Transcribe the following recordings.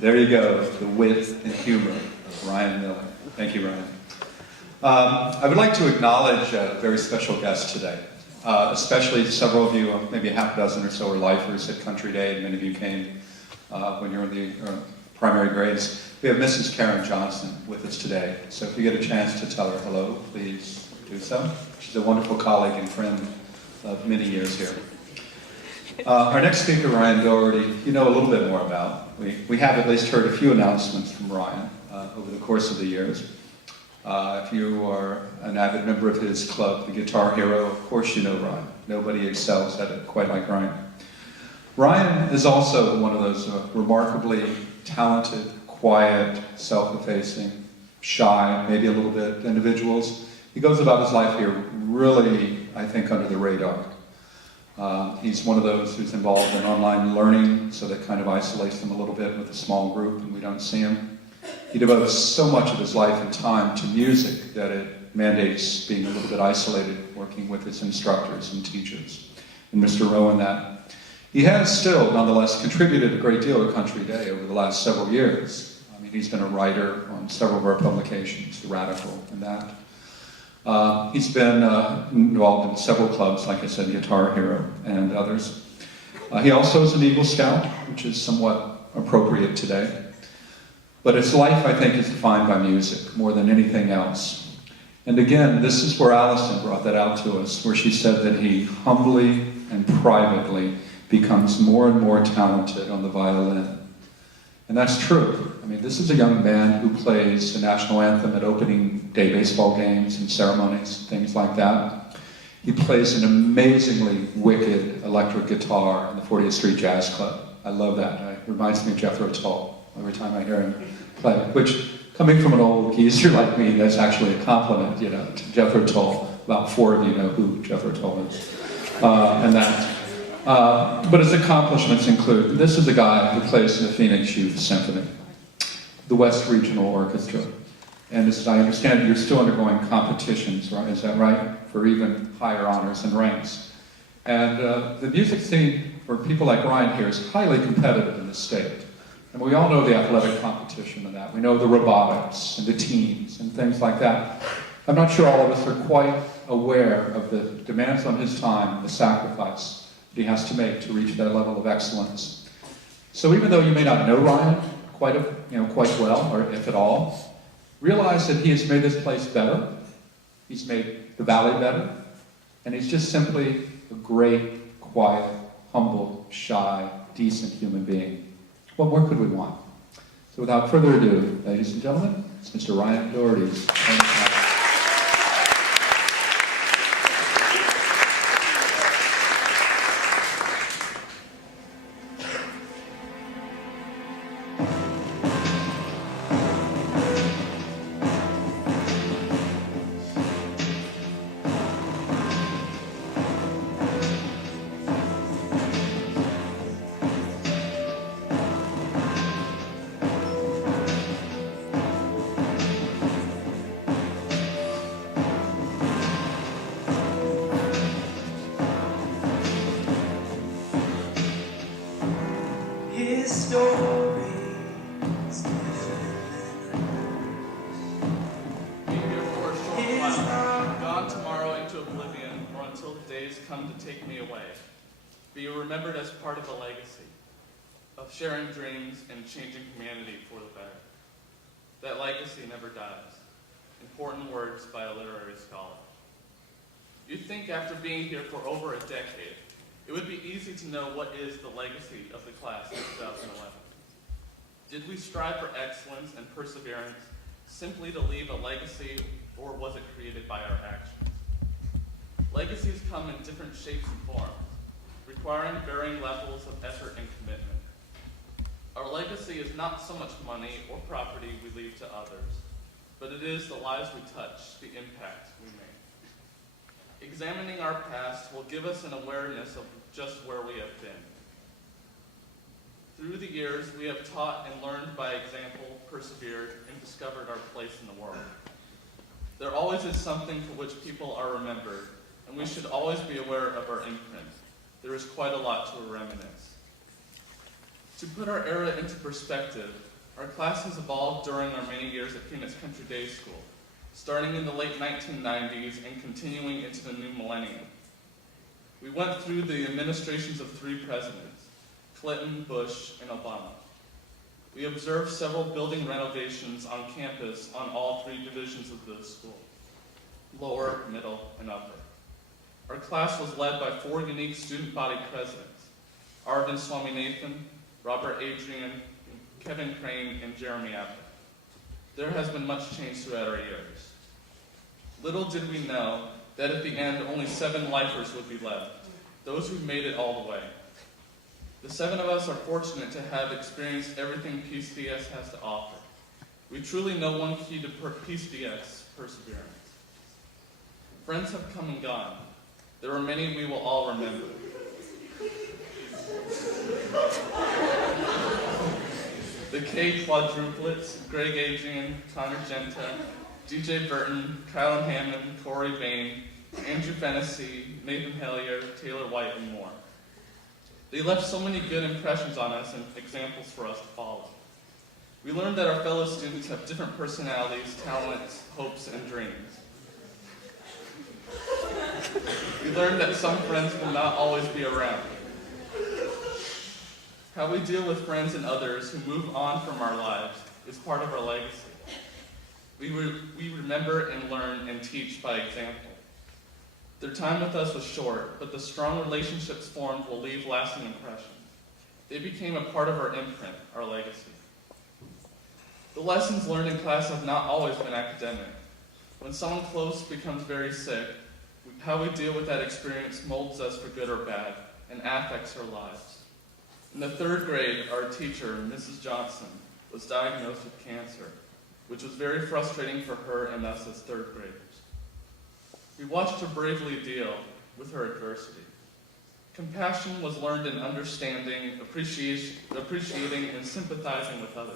There you go, the wit and humor of Ryan Miller. Thank you, Ryan. I would like to acknowledge a very special guest today, especially several of you, maybe a half dozen or so, are lifers at Country Day, and many of you came when you were in the primary grades. We have Mrs. Karen Johnson with us today, so if you get a chance to tell her hello, please do so. She's a wonderful colleague and friend of many years here. Our next speaker, Ryan Dougherty, you know a little bit more about. We have at least heard a few announcements from Ryan over the course of the years. If you are an avid member of his club, the Guitar Hero, of course you know Ryan. Nobody excels at it quite like Ryan. Ryan is also one of those remarkably talented, quiet, self-effacing, shy, maybe a little bit individuals. He goes about his life here really, I think, under the radar. He's one of those who's involved in online learning, so that kind of isolates him a little bit with a small group and we don't see him. He devotes so much of his life and time to music that it mandates being a little bit isolated, working with his instructors and teachers. And Mr. Rowan, that. He has still, nonetheless, contributed a great deal to Country Day over the last several years. I mean, he's been a writer on several of our publications, The Radical and that. He's been involved in several clubs, like I said, Guitar Hero and others. He also is an Eagle Scout, which is somewhat appropriate today. But his life, I think, is defined by music more than anything else. And again, this is where Allison brought that out to us, where she said that he humbly and privately becomes more and more talented on the violin. And that's true. I mean, this is a young man who plays the national anthem at opening day baseball games and ceremonies, things like that. He plays an amazingly wicked electric guitar in the 40th Street Jazz Club. I love that. It reminds me of Jethro Tull every time I hear him play, which, coming from an old geezer like me, that's actually a compliment, you know, to Jethro Tull. About 4 of you know who Jethro Tull is. And that. But his accomplishments include, this is a guy who plays in the Phoenix Youth Symphony, the West Regional Orchestra. And as I understand it, you're still undergoing competitions, right? Is that right? For even higher honors and ranks. And the music scene for people like Ryan here is highly competitive in the state. And we all know the athletic competition and that. We know the robotics and the teams and things like that. I'm not sure all of us are quite aware of the demands on his time and the sacrifice that he has to make to reach that level of excellence. So even though you may not know Ryan quite well, or if at all, realize that he has made this place better. He's made the valley better. And he's just simply a great, quiet, humble, shy, decent human being. What more could we want? So without further ado, ladies and gentlemen, it's Mr. Ryan Dougherty. Remembered as part of a legacy of sharing dreams and changing humanity for the better. That legacy never dies. Important words by a literary scholar. You'd think after being here for over a decade, it would be easy to know what is the legacy of the class of 2011. Did we strive for excellence and perseverance simply to leave a legacy, or was it created by our actions? Legacies come in different shapes and forms, requiring varying levels of effort and commitment. Our legacy is not so much money or property we leave to others, but it is the lives we touch, the impact we make. Examining our past will give us an awareness of just where we have been. Through the years, we have taught and learned by example, persevered, and discovered our place in the world. There always is something for which people are remembered, and we should always be aware of our imprint. There is quite a lot to reminisce. To put our era into perspective, Our class has evolved during our many years at Phoenix Country Day School, starting in the late 1990s and continuing into the new millennium. We went through the administrations of 3 presidents, Clinton, Bush, and Obama. We observed several building renovations on campus on all 3 divisions of the school, lower, middle, and upper. Our class was led by 4 unique student body presidents, Arvind Swaminathan, Robert Adrian, Kevin Crane, and Jeremy Abbott. There has been much change throughout our years. Little did we know that at the end only 7 lifers would be left, those who made it all the way. The 7 of us are fortunate to have experienced everything Peace DS has to offer. We truly know one key to Peace DS: perseverance. Friends have come and gone. There are many we will all remember. The K quadruplets, Greg Adrian, Connor Genta, DJ Burton, Kylan Hammond, Corey Bain, Andrew Fennessy, Nathan Hellier, Taylor White, and more. They left so many good impressions on us and examples for us to follow. We learned that our fellow students have different personalities, talents, hopes, and dreams. We learned that some friends will not always be around. How we deal with friends and others who move on from our lives is part of our legacy. We remember and learn and teach by example. Their time with us was short, but the strong relationships formed will leave lasting impressions. They became a part of our imprint, our legacy. The lessons learned in class have not always been academic. When someone close becomes very sick, how we deal with that experience molds us for good or bad and affects our lives. In the 3rd grade, our teacher, Mrs. Johnson, was diagnosed with cancer, which was very frustrating for her and us as 3rd graders. We watched her bravely deal with her adversity. Compassion was learned in understanding, appreciating, and sympathizing with others.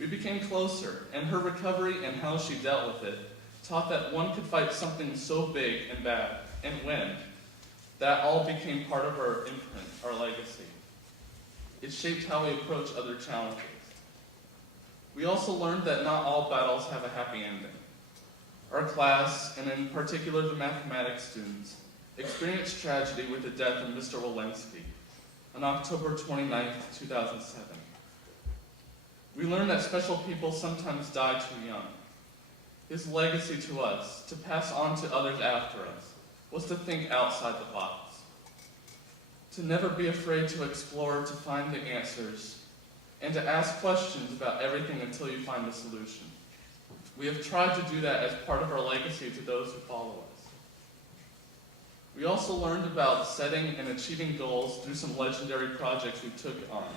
We became closer, and her recovery and how she dealt with it taught that one could fight something so big and bad and win. That all became part of our imprint, our legacy. It shaped how we approach other challenges. We also learned that not all battles have a happy ending. Our class, and in particular the mathematics students, experienced tragedy with the death of Mr. Walensky on October 29, 2007. We learned that special people sometimes die too young. His legacy to us, to pass on to others after us, was to think outside the box. To never be afraid to explore, to find the answers, and to ask questions about everything until you find the solution. We have tried to do that as part of our legacy to those who follow us. We also learned about setting and achieving goals through some legendary projects we took on.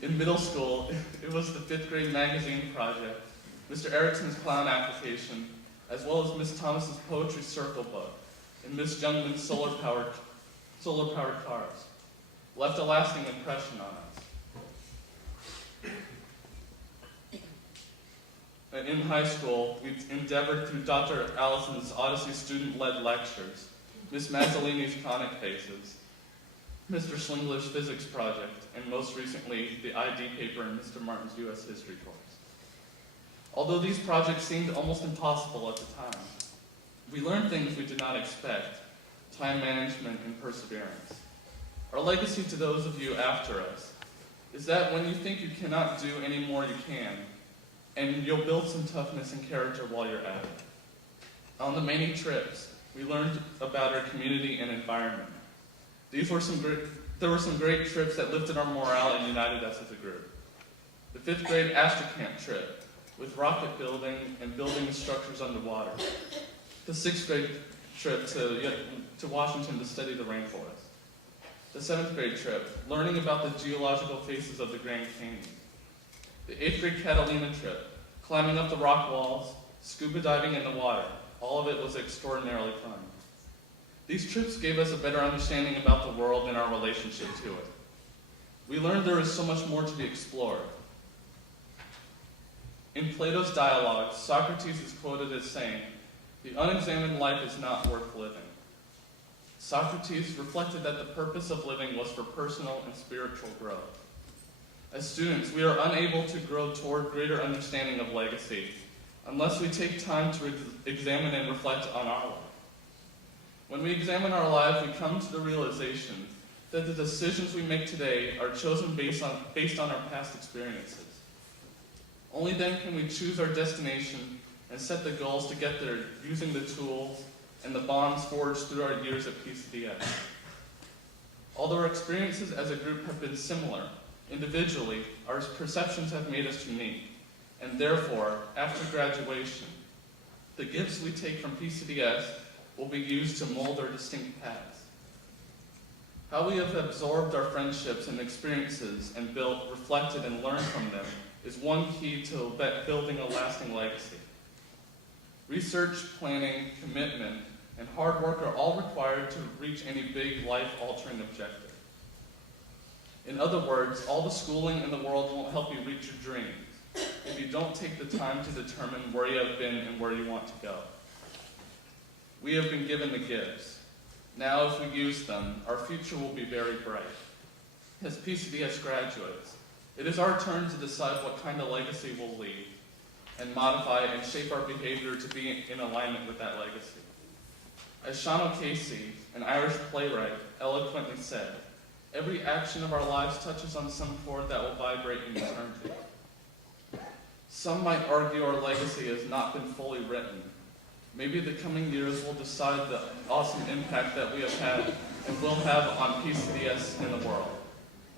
In middle school, it was the 5th grade magazine project, Mr. Erickson's clown application, as well as Miss Thomas's poetry circle book, and Miss Youngman's solar-powered cars, left a lasting impression on us. In high school, we endeavored through Dr. Allison's Odyssey student-led lectures, Miss Mazzolini's Conic Faces, Mr. Slingler's Physics Project, and most recently, the ID paper in Mr. Martin's U.S. History course. Although these projects seemed almost impossible at the time, we learned things we did not expect: time management and perseverance. Our legacy to those of you after us is that when you think you cannot do any more, you can, and you'll build some toughness and character while you're at it. On the many trips, we learned about our community and environment. There were some great trips that lifted our morale and united us as a group. The 5th grade Astrocamp trip, with rocket building and building structures underwater. The 6th grade trip to Washington to study the rainforest. The 7th grade trip, learning about the geological faces of the Grand Canyon. The 8th grade Catalina trip, climbing up the rock walls, scuba diving in the water. All of it was extraordinarily fun. These trips gave us a better understanding about the world and our relationship to it. We learned there is so much more to be explored. In Plato's dialogues, Socrates is quoted as saying, "The unexamined life is not worth living." Socrates reflected that the purpose of living was for personal and spiritual growth. As students, we are unable to grow toward greater understanding of legacy unless we take time to examine and reflect on our life. When we examine our lives, we come to the realization that the decisions we make today are chosen based on our past experiences. Only then can we choose our destination and set the goals to get there using the tools and the bonds forged through our years at PCDS. Although our experiences as a group have been similar, individually, our perceptions have made us unique, and therefore, after graduation, the gifts we take from PCDS will be used to mold our distinct paths. How we have absorbed our friendships and experiences and built, reflected, and learned from them is one key to building a lasting legacy. Research, planning, commitment, and hard work are all required to reach any big, life-altering objective. In other words, all the schooling in the world won't help you reach your dreams if you don't take the time to determine where you have been and where you want to go. We have been given the gifts. Now, if we use them, our future will be very bright. As PCDS graduates, it is our turn to decide what kind of legacy we'll leave and modify and shape our behavior to be in alignment with that legacy. As Sean O'Casey, an Irish playwright, eloquently said, every action of our lives touches on some chord that will vibrate in eternity. Some might argue our legacy has not been fully written. Maybe the coming years will decide the awesome impact that we have had and will have on PCDS in the world.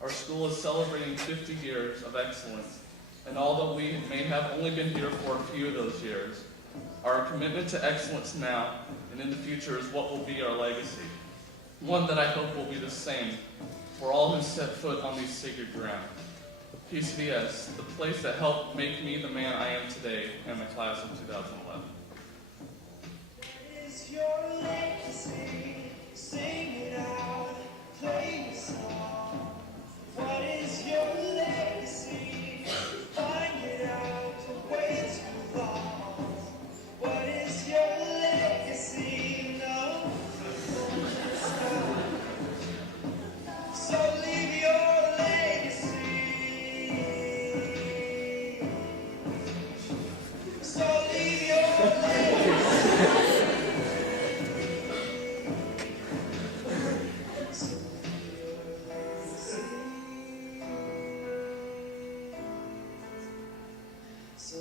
Our school is celebrating 50 years of excellence, and although we may have only been here for a few of those years, our commitment to excellence now and in the future is what will be our legacy. One that I hope will be the same for all who set foot on these sacred ground. PCDS, the place that helped make me the man I am today in the class of 2011. What is your legacy? Sing it out, play the song. What is your legacy? Find it out, way too long. What is your legacy? No, stop. So leave your legacy. So leave your legacy. So